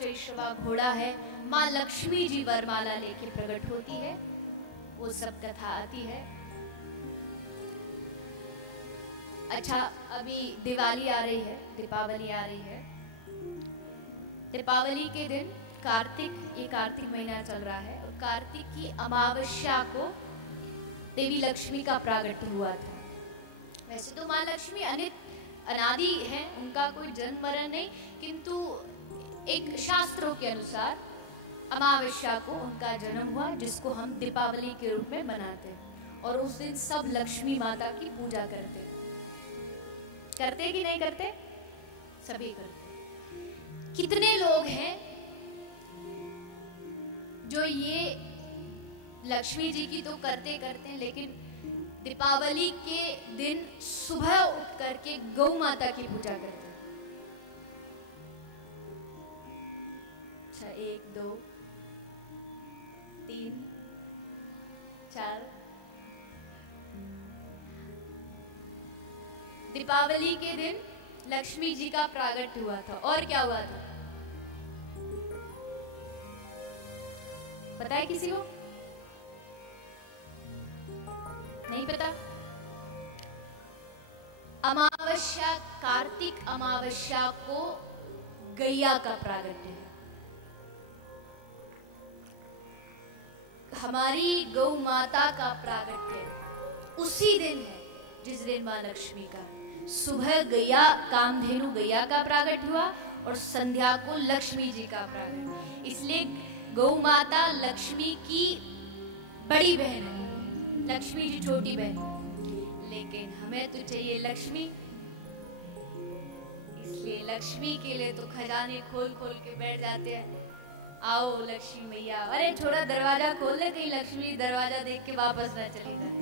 चैशवा घोड़ा है, माँ लक्ष्मी जी वरमाला लेके प्रकट होती है, वो सब कथा आती है। अच्छा, अभी दिवाली आ रही है, दीपावली आ रही है। दीपावली के दिन ये कार्तिक महीना चल रहा है, और कार्तिक की अमावस्या को देवी लक्ष्मी का प्रागट्य हुआ था। वैसे तो माँ लक्ष्मी अनादि है, उनका कोई जन्म मरण नहीं, किंतु एक शास्त्रों के अनुसार अमावस्या को उनका जन्म हुआ, जिसको हम दीपावली के रूप में मनाते हैं। और उस दिन सब लक्ष्मी माता की पूजा करते कि नहीं करते? सभी करते। कितने लोग हैं जो ये लक्ष्मी जी की तो करते हैं, लेकिन दीपावली के दिन सुबह उठ करके गौ माता की पूजा करते हैं? अच्छा, 1 2 3 4। दीपावली के दिन लक्ष्मी जी का प्रागट्य हुआ था। और क्या हुआ था पता है किसी को? नहीं पता? अमावस्या, कार्तिक अमावस्या को गैया का प्रागट्य है। हमारी गौ माता का प्रागट्य उसी दिन है जिस दिन माँ लक्ष्मी का सुबह गैया, कामधेनु गैया का प्रागट्य हुआ, और संध्या को लक्ष्मी जी का प्रागट्य। इसलिए गौ माता लक्ष्मी की बड़ी बहन है, लक्ष्मी जी छोटी बहन। लेकिन हमें तो चाहिए लक्ष्मी, इसलिए लक्ष्मी के लिए तो खजाने खोल खोल के बैठ जाते हैं। आओ लक्ष्मी मैया, अरे छोड़ा दरवाजा खोल दे, कहीं लक्ष्मी दरवाजा देख के वापस न चली जाए।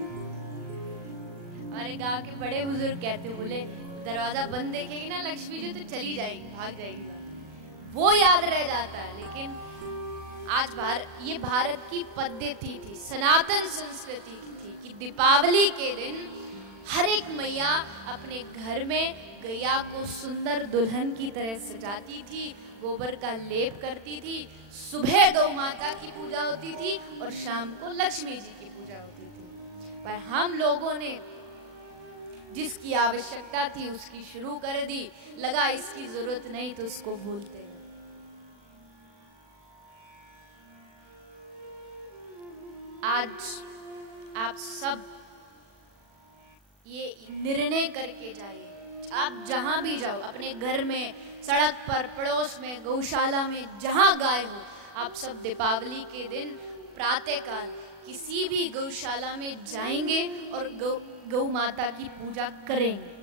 हमारे गांव के बड़े बुजुर्ग कहते, बोले दरवाजा बंद देखेगी ना लक्ष्मी जी तो चली जाएगी, भाग जाएगी। वो याद रह जाता है। लेकिन आज ये भारत की पद्धति थी, सनातन संस्कृति थी कि दीपावली के दिन हर एक मैया अपने घर में गैया को सुंदर दुल्हन की तरह सजाती थी, गोबर का लेप करती थी, सुबह गौ माता की पूजा होती थी और शाम को लक्ष्मी जी की पूजा होती थी। पर हम लोगों ने जिसकी आवश्यकता थी उसकी शुरू कर दी, लगा इसकी जरूरत नहीं तो उसको भूलते हैं। आज आप सब ये निर्णय करके जाइए, आप जहां भी जाओ, अपने घर में, सड़क पर, पड़ोस में, गौशाला में, जहां गाय हो, आप सब दीपावली के दिन प्रातःकाल किसी भी गौशाला में जाएंगे और गौ माता की पूजा करेंगे।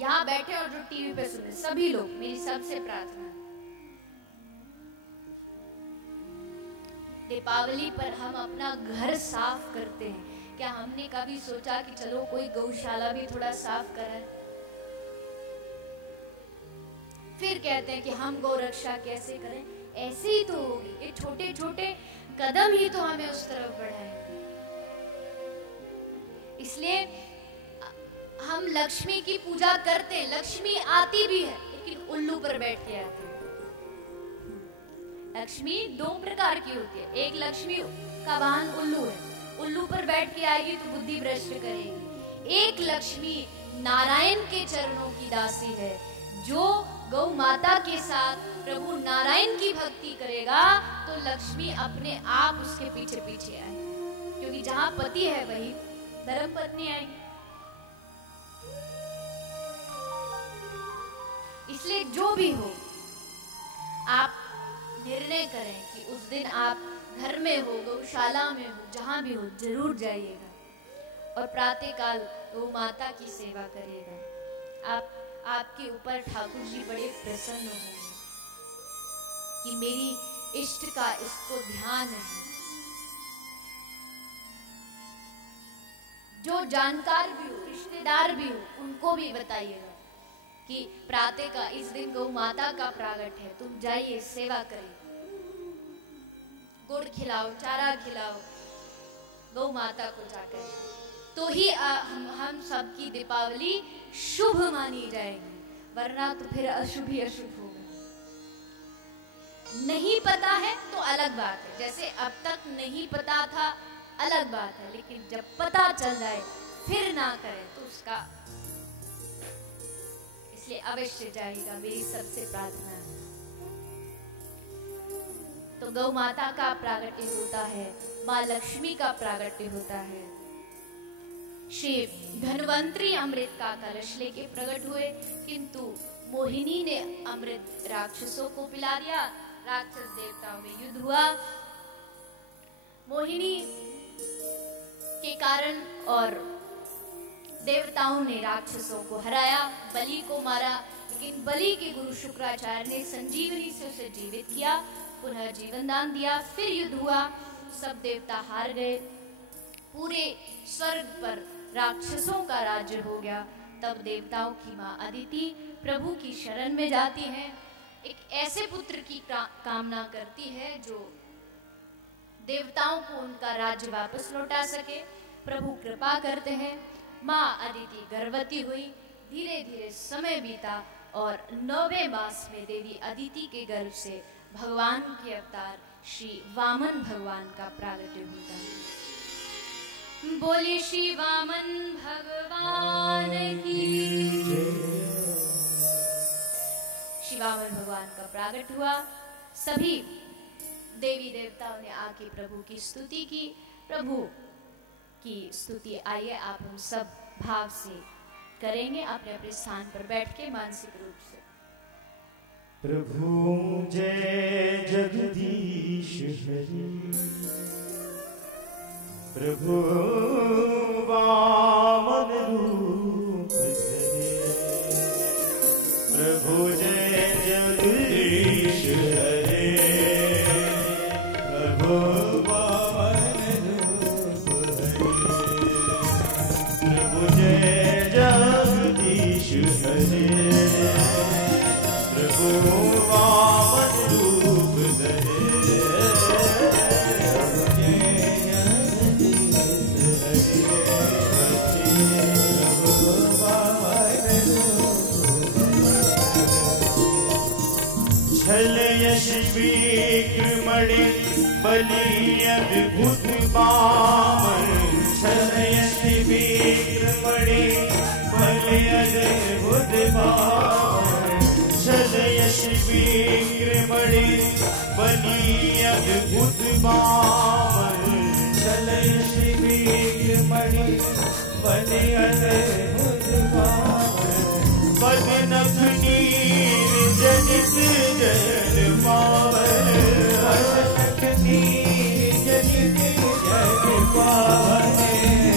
यहाँ बैठे और जो टीवी पे सुने सभी लोग, मेरी सबसे प्रार्थना है, दीपावली पर हम अपना घर साफ करते हैं। क्या हमने कभी सोचा कि चलो कोई गौशाला भी थोड़ा साफ कराए? फिर कहते हैं कि हम गौ रक्षा कैसे करें? ऐसे ही तो होगी, ये छोटे छोटे कदम ही तो हमें उस तरफ बढ़ाएंगे। इसलिए हम लक्ष्मी की पूजा करते हैं। लक्ष्मी आती भी है लेकिन उल्लू पर बैठ के आती है। लक्ष्मी 2 प्रकार की होती है। एक लक्ष्मी का वाहन उल्लू है, उल्लू पर बैठ के आएगी तो बुद्धि भ्रष्ट करेगी। एक लक्ष्मी नारायण के चरणों की दासी है, जो गौ माता के साथ प्रभु नारायण की भक्ति करेगा तो लक्ष्मी अपने आप उसके पीछे पीछे आएगी, क्योंकि जहां पति है वही धर्म पत्नी आएगी। इसलिए जो भी हो, आप निर्णय करें कि उस दिन आप घर में हो, गौशाला में हो, जहां भी हो, जरूर जाइएगा और प्रातःकाल गौ माता की सेवा करिएगा। आपके ऊपर ठाकुर जी बड़े प्रसन्न होंगे कि मेरी इष्ट का इसको ध्यान है। जो जानकार भी हो, रिश्तेदार भी हो, उनको भी बताइएगा कि प्रातः का इस दिन गौ माता का प्रागट है, तुम जाइए सेवा करें, गुड़ खिलाओ, चारा खिलाओ गौ माता को जाकर, तो ही हम सबकी दीपावली शुभ मानी जाएगी, वरना तो फिर अशुभ ही अशुभ होगा। नहीं पता है तो अलग बात है, जैसे अब तक नहीं पता था अलग बात है, लेकिन जब पता चल जाए फिर ना करे तो उसका, इसलिए अवश्य जाएगा, मेरी सबसे प्रार्थना है। तो गौ माता का प्रागट्य होता है, माँ लक्ष्मी का प्रागट्य होता है। श्री धन्वंतरी अमृत का कलश लेके प्रकट हुए, किंतु मोहिनी ने अमृत राक्षसों को पिला दिया, राक्षस देवताओं में युद्ध हुआ। मोहिनी के कारण और देवताओं ने राक्षसों को हराया, बलि को मारा, लेकिन बलि के गुरु शुक्राचार्य ने संजीवनी से उसे जीवित किया, पुनः जीवन दान दिया। फिर युद्ध हुआ, सब देवता हार गए, पूरे स्वर्ग पर राक्षसों का राज्य हो गया। तब देवताओं की माँ अदिति प्रभु की शरण में जाती हैं, एक ऐसे पुत्र की कामना करती है जो देवताओं को उनका राज्य वापस लौटा सके। प्रभु कृपा करते हैं, माँ अदिति गर्भवती हुई, धीरे धीरे समय बीता और 9वें मास में देवी अदिति के गर्भ से भगवान के अवतार श्री वामन भगवान का प्रागट्य होता है। बोलिए श्री वामन भगवान की। श्री वामन भगवान का प्रागट हुआ, सभी देवी देवताओं ने आके प्रभु की स्तुति की। प्रभु की स्तुति आइए आप हम सब भाव से करेंगे, अपने अपने स्थान पर बैठ के मानसिक रूप से। प्रभु जय जगदीश हरि, प्रभु वामन रूप धरे, प्रभु जय जगदीश हरे, प्रभु वामन रूप हरे, प्रभु जय जगदीश हरे, प्रभु वामन रूप धरे, छल यश विक्रमणि बलि अद्भुत बामन, छल यश विक्रमणि बलि अद्भुत बामन, छल यश विक्रमणि बलि अद्भुत बामन, छल यश विक्रमणि बलि अद्भुत बामन, पद नख नीर जनित जन पावन, पद नख नीर जनित जन पावन,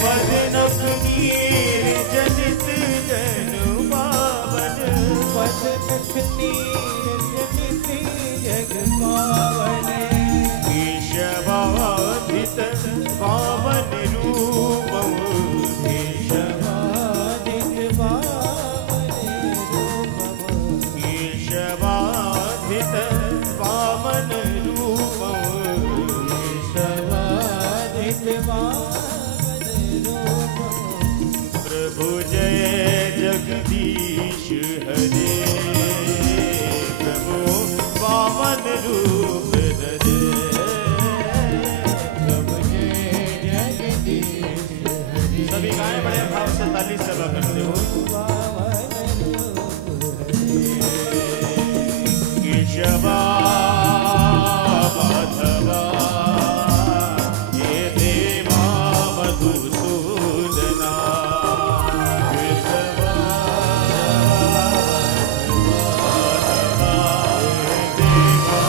पद नख नीर जनित जन पावन, पद नख नीर जनित जग पावन, केशवाधित पावन रूप, केशवाधित पावन रूप, केशवाधित पावन रूप, केशवाधित पावन रूप, प्रभु जय जगदीश हरे, प्रभु वामन रूप धरे, प्रभु जय जगदीश हरे। सभी गाएं बड़े भाव से, ताली से लगा करते हो। केशवा माधवा ये देवा मधुसूदना, केशवा माधवा ये देवा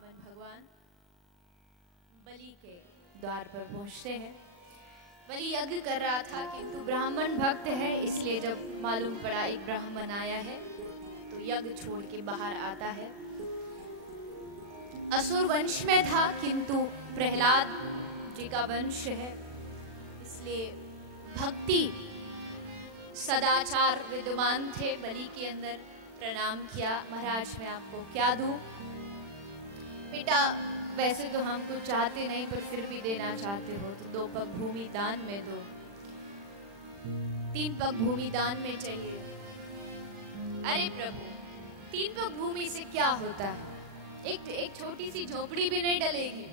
वामन भगवान बलि के द्वार पर पहुंचते हैं। बलि यज्ञ कर रहा था किंतु ब्राह्मण भक्त है, इसलिए जब मालूम पड़ा एक ब्राह्मण आया है तो यज्ञ छोड़ के बाहर आता है। असुर वंश में था किंतु प्रहलाद जी का वंश है, इसलिए भक्ति सदाचार विद्यमान थे बलि के अंदर। प्रणाम किया, महाराज मैं आपको क्या दूं? बेटा वैसे तो हम कुछ चाहते नहीं, पर फिर भी देना चाहते हो तो 2 पग भूमि दान में दो, 3 पग भूमि दान में चाहिए। अरे प्रभु 3 पग भूमि से क्या होता है, एक छोटी सी झोपड़ी भी नहीं डलेगी।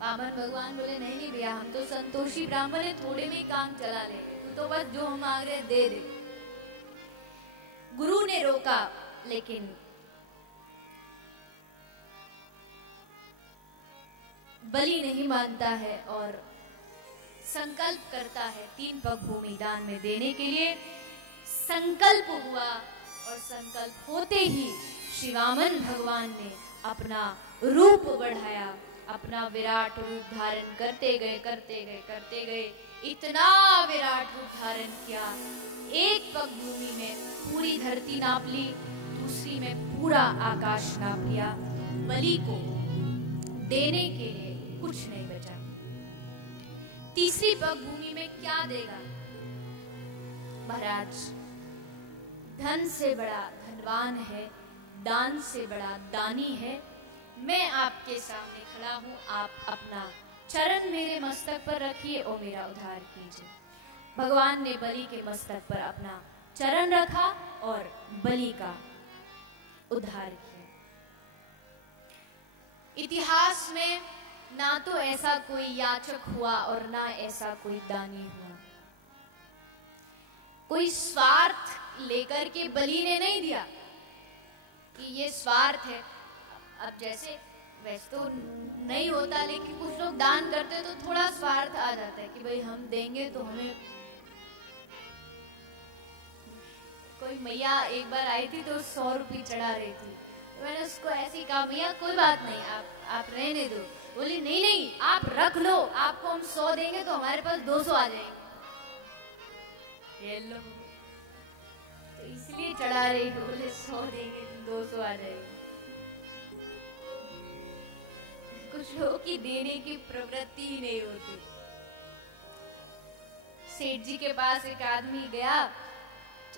वामन भगवान बोले नहीं नहीं भैया, हम तो संतोषी ब्राह्मण है, थोड़े में ही काम चला लेंगे, तू तो बस जो हम मांग रहे दे दे। गुरु ने रोका, लेकिन बलि नहीं मानता है और संकल्प करता है 3 पग भूमि दान में देने के लिए। संकल्प हुआ और संकल्प होते ही श्री वामन भगवान ने अपना रूप बढ़ाया, अपना विराट रूप धारण करते गए, इतना विराट रूप धारण किया। 1 पग भूमि में पूरी धरती नाप ली, दूसरी में पूरा आकाश नाप लिया। बलि को देने के लिए कुछ नहीं बचा। तीसरी पग भूमि में क्या देगा? महाराज धन से बड़ा धनवान है, दान से बड़ा दानी है। मैं आपके सामने खड़ा हूं, आप अपना चरण मेरे मस्तक पर रखिए और मेरा उद्धार कीजिए। भगवान ने बलि के मस्तक पर अपना चरण रखा और बलि का उद्धार किया। इतिहास में ना तो ऐसा कोई याचक हुआ और ना ऐसा कोई दानी हुआ। कोई स्वार्थ लेकर के बलि ने नहीं दिया कि ये स्वार्थ है। अब जैसे वैसे तो नहीं होता, लेकिन कुछ लोग दान करते तो थोड़ा स्वार्थ आ जाता है कि भाई हम देंगे तो हमें। कोई मैया एक बार आई थी तो 100 रुपये चढ़ा रही थी, तो मैंने उसको ऐसी कहा मैया कोई बात नहीं, आप रहने दो। बोली नहीं नहीं आप रख लो, आपको हम 100 देंगे तो हमारे पास 200 आ जाएंगे। ये लो, तो इसलिए चढ़ा रही हो, बोले 100 देंगे तो 200 आ जाएंगे। कुछ लोगों की देने की प्रवृत्ति ही नहीं होती। सेठ जी के पास एक आदमी गया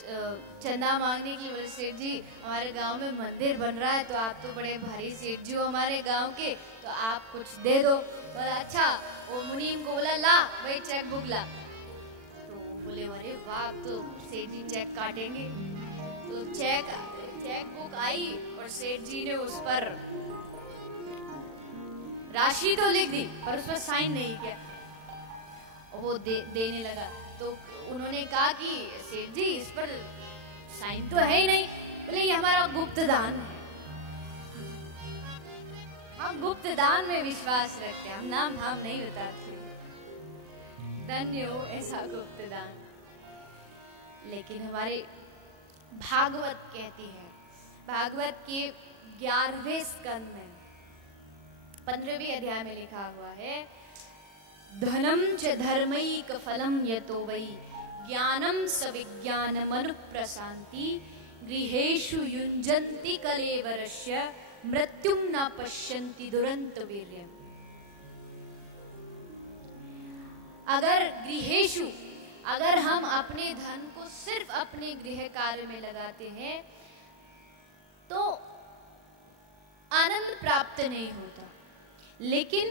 चंदा मांगने की। बोले सेठ जी हमारे गांव में मंदिर बन रहा है, तो आप तो बड़े भारी सेठ जी हो हमारे गांव के, तो आप कुछ दे दो। बोला अच्छा। वो मुनीम को बोला ला भाई चेक बुक ला। तो बोले अरे वाह, तो सेठ जी चेक काटेंगे। तो चेक बुक आई और सेठ जी ने उस पर राशि तो लिख दी पर उस पर साइन नहीं किया। वो देने लगा तो उन्होंने कहा कि सेठ जी इस पर साइन तो है ही नहीं। बोले ये हमारा गुप्त दान है, हम गुप्त दान में विश्वास रखते हैं, हम नाम धाम नहीं बताते। धन्य हो ऐसा गुप्त दान। लेकिन हमारे भागवत कहती है, भागवत के 11वें स्कंद में 15वें अध्याय में लिखा हुआ है, धनम च धर्मैक फलम यतो वै ज्ञानम सविज्ञानम अनुप्रशान्ति गृहेषु युञ्जन्ति कलेवरस्य मृत्युम न पश्यन्ति दुरंत वीर्यम्। अगर गृहेषु, अगर हम अपने धन को सिर्फ अपने गृह कार्य में लगाते हैं तो आनंद प्राप्त नहीं होता, लेकिन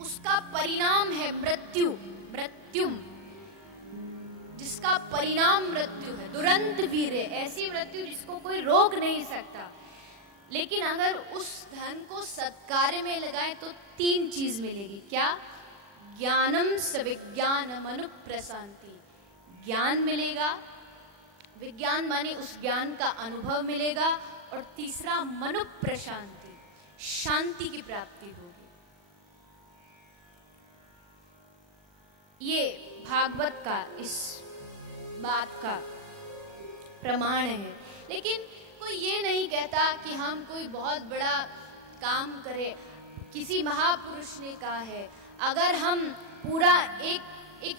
उसका परिणाम है मृत्यु। मृत्युम, जिसका परिणाम मृत्यु है। दुरंत वीर्य, ऐसी मृत्यु जिसको कोई रोक नहीं सकता। लेकिन अगर उस धन को सत्कार्य में लगाए तो 3 चीज मिलेगी। क्या? ज्ञानम सविज्ञानम अनुप्रशान्ति, ज्ञान मिलेगा, विज्ञान माने उस ज्ञान का अनुभव मिलेगा, और तीसरा मनु प्रशांति, शांति की प्राप्ति होगी। ये भागवत का इस बात का प्रमाण है। लेकिन कोई ये नहीं कहता कि हम कोई बहुत बड़ा काम करे। किसी महापुरुष ने कहा है, अगर हम पूरा एक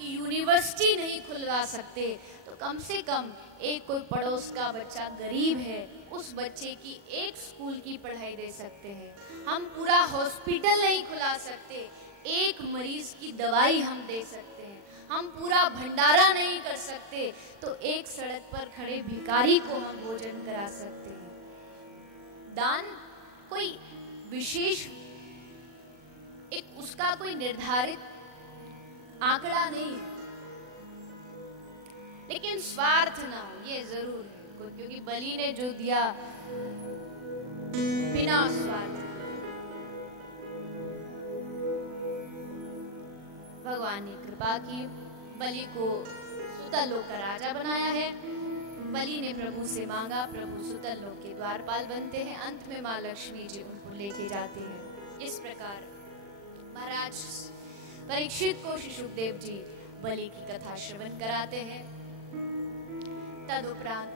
यूनिवर्सिटी नहीं खुलवा सकते तो कम से कम एक कोई पड़ोस का बच्चा गरीब है, उस बच्चे की एक स्कूल की पढ़ाई दे सकते हैं। हम पूरा हॉस्पिटल नहीं खुला सकते, एक मरीज की दवाई हम दे सकते हैं। हम पूरा भंडारा नहीं कर सकते तो एक सड़क पर खड़े भिखारी को हम भोजन करा सकते हैं। दान कोई विशेष एक उसका कोई निर्धारित आंकड़ा नहीं है, लेकिन स्वार्थ ना हो ये जरूर है, क्योंकि बलि ने जो दिया बिना स्वार्थ। भगवान ने कृपा की, बलि को सुतलोक का राजा बनाया है। बलि ने प्रभु से मांगा, प्रभु सुतलोक के द्वारपाल बनते हैं। अंत में माँ लक्ष्मी जी उनको लेके जाती है। इस प्रकार महाराज परीक्षित को श्री सुखदेव जी बलि की कथा श्रवण कराते हैं। तदुपरांत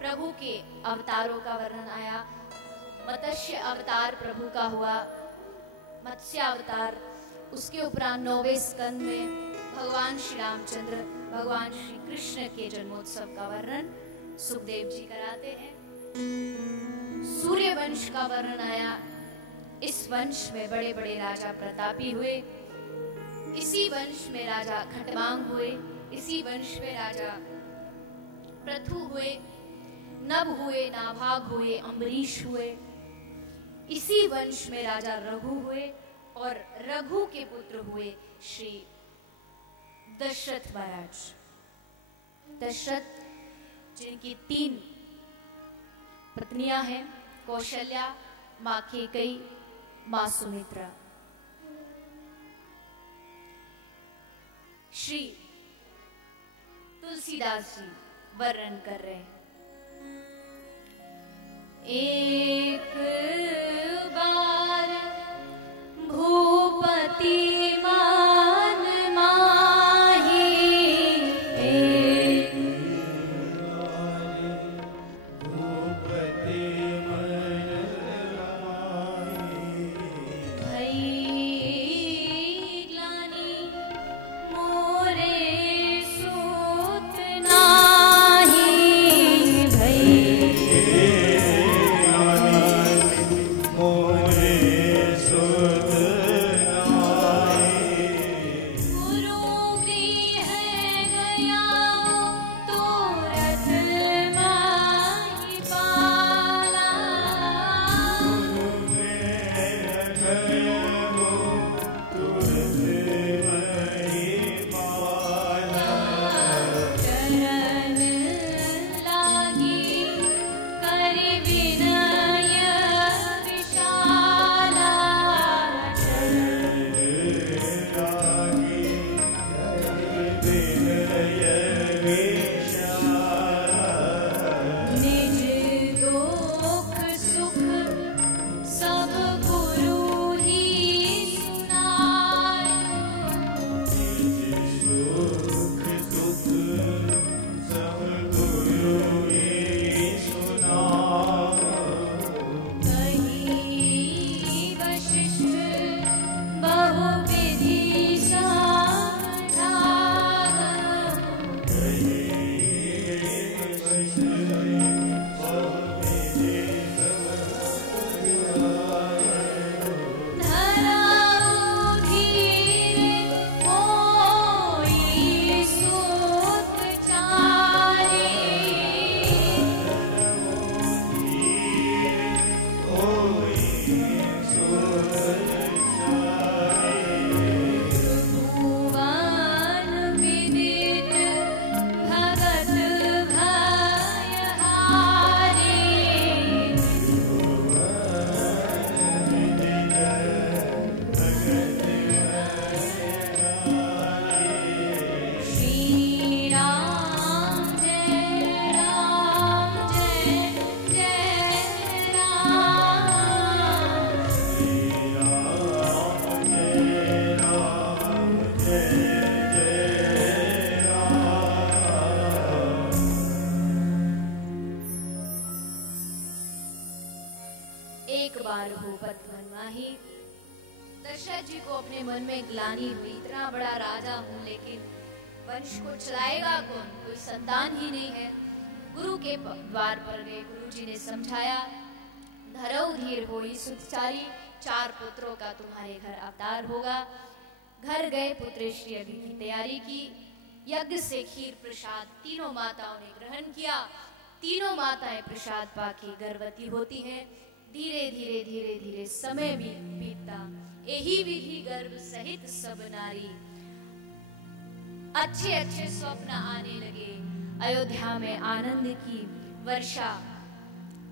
प्रभु के अवतारों का वर्णन आया। मत्स्य अवतार प्रभु का हुआ, मत्स्य अवतार। उसके उपरांत 9वें स्कंद में भगवान श्री रामचंद्र, भगवान श्री कृष्ण के जन्मोत्सव का वर्णन सुखदेव जी कराते हैं। सूर्य वंश का वर्णन आया। इस वंश में बड़े बड़े राजा प्रतापी हुए, इसी वंश में राजा खटवांग हुए, इसी वंश में राजा प्रथु हुए, नभ हुए, नाभाग हुए, अम्बरीश हुए। इसी वंश में राजा रघु हुए और रघु के पुत्र हुए श्री दशरथ महाराज। दशरथ जिनकी 3 पत्नियां हैं, कौशल्या, मां कैकेयी, मां सुमित्रा। श्री तुलसीदास जी वर्णन कर रहे हैं। एक बार भूपति मान माही, एक बार भूपति मन माही, भई ग्लानि मोरे सूत नाही, भई एक बार भूपत बनवाही। दशरथ जी को अपने मन में ग्लानि हुई, इतना बड़ा राजा हूँ लेकिन वंश को चलाएगा कौन, कोई संतान ही नहीं है। गुरु के द्वार पर गए, गुरु जी ने समझाया, धरौ धीर होई सुतचारी, 4 पुत्रों का तुम्हारे घर अवतार होगा। घर गए, पुत्रेष्टि यज्ञ की तैयारी की, यज्ञ से खीर प्रसाद तीनों माताओं ने ग्रहण किया। तीनों माताएं प्रसाद पाके गर्भवती होती हैं। धीरे धीरे धीरे धीरे समय भी बीतता, यही विधि गर्भ सहित सब नारी। अच्छे अच्छे स्वप्न आने लगे, अयोध्या में आनंद की वर्षा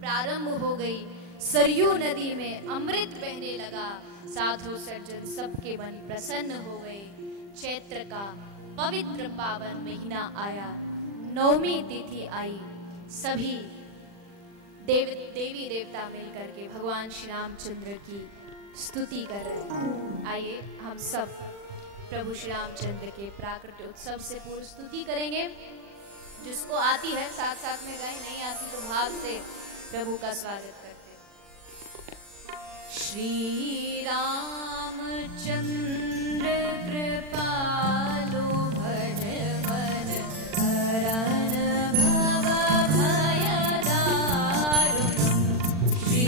प्रारंभ हो गई। सरयू नदी में अमृत बहने लगा, साधु सज्जन सबके मन प्रसन्न हो गए। चैत्र का पवित्र पावन महीना आया, नवमी तिथि आई, सभी देवी देवता मिलकर के भगवान श्री रामचंद्र की स्तुति कर रहे हैं। आइए हम सब प्रभु श्री रामचंद्र के प्राकट्य उत्सव से पूर्व स्तुति करेंगे। जिसको आती है साथ साथ में गाएं, नहीं आती तो भाव से प्रभु का स्वागत करते हैं। श्री रामचंद्र कृपालु भजवन हरन भव भय दारुण। श्री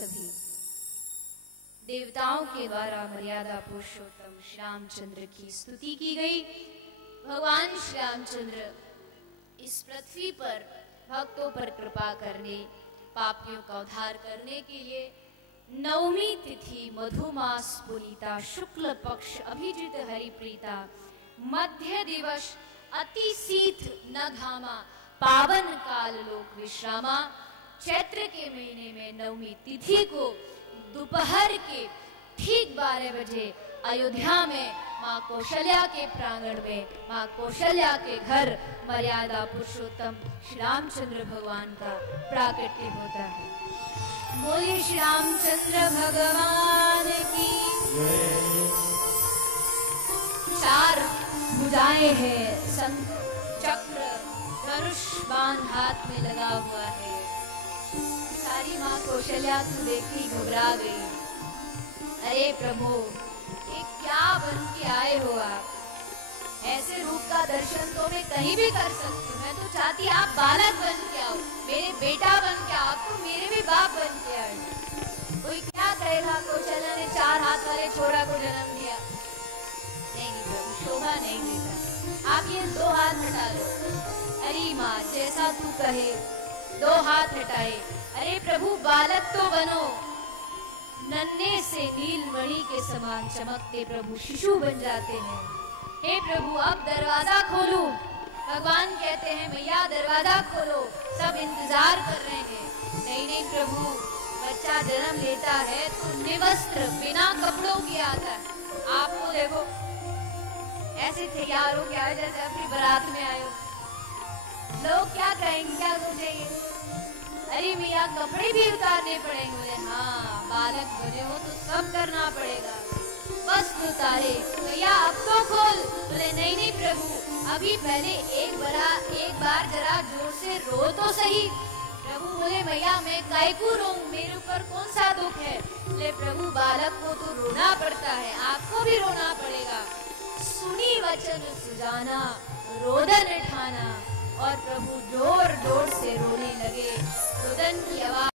सभी देवताओं के द्वारा मर्यादा पुरुषोत्तम श्री रामचंद्र की स्तुति की गई। भगवान श्री रामचंद्र इस पृथ्वी पर भक्तों पर कृपा करने, पापियों का उद्धार करने के लिए नवमी तिथि मधुमास पुनीता शुक्ल पक्ष अभिजित हरिप्रीता मध्य दिवस अति शीत न घामा पावन काल लोक विश्रामा चैत्र के महीने में नवमी तिथि को दोपहर के ठीक 12 बजे अयोध्या में माँ कौशल्या के प्रांगण में माँ कौशल्या के घर मर्यादा पुरुषोत्तम श्री रामचंद्र भगवान का प्राकट्य होता है। बोलिए श्री रामचंद्र भगवान की। 4 भुजाएं हैं, शंख चक्र धनुष बाण हाथ में लगा हुआ है। सारी माँ कौशल्या को देखी घबरा गई। अरे प्रभु, ये क्या बन के आए हो आप? ऐसे रूप का दर्शन तो मैं कहीं भी कर सकती हूँ। मैं तो चाहती आप बालक बन के आओ, मेरे बेटा बन के आओ, आप तो मेरे भी बाप बन के आए। कोई क्या कहेगा कौशल्या ने 4 हाथ वाले छोरा को जन्म दिया? नहीं प्रभु, शोभा नहीं देता। आप ये 2 हाथ हटा लो। अरे माँ, जैसा तू कहे। 2 हाथ हटाए। अरे प्रभु, बालक तो बनो। नन्हे से नीलमणि के समान चमकते प्रभु शिशु बन जाते हैं। हे प्रभु, अब दरवाजा खोलो। भगवान कहते हैं मैया दरवाजा खोलो, सब इंतजार कर रहे हैं। नहीं नहीं प्रभु, बच्चा जन्म लेता है तो निवस्त्र बिना कपड़ों के आता है। आपको देखो ऐसे तैयार हो के आए जैसे अपनी बारात में आए हो। लोग क्या कहेंगे, क्या सोचेंगे? अरे मैया कपड़े भी उतारने पड़ेंगे। बोले हाँ, बालक बने हो तो सब करना पड़ेगा। बस उतारे। भैया अब तो खोल। बोले नहीं नहीं प्रभु, अभी पहले एक बार जरा जोर से रो तो सही। प्रभु बोले भैया मैं काय को रोऊं, मेरे ऊपर कौन सा दुख है? बोले प्रभु, बालक को तो रोना पड़ता है, आपको भी रोना पड़ेगा। सुनी वचन सुजाना रोदन ठाना, और प्रभु जोर जोर से रोने लगे। रुदन की आवाज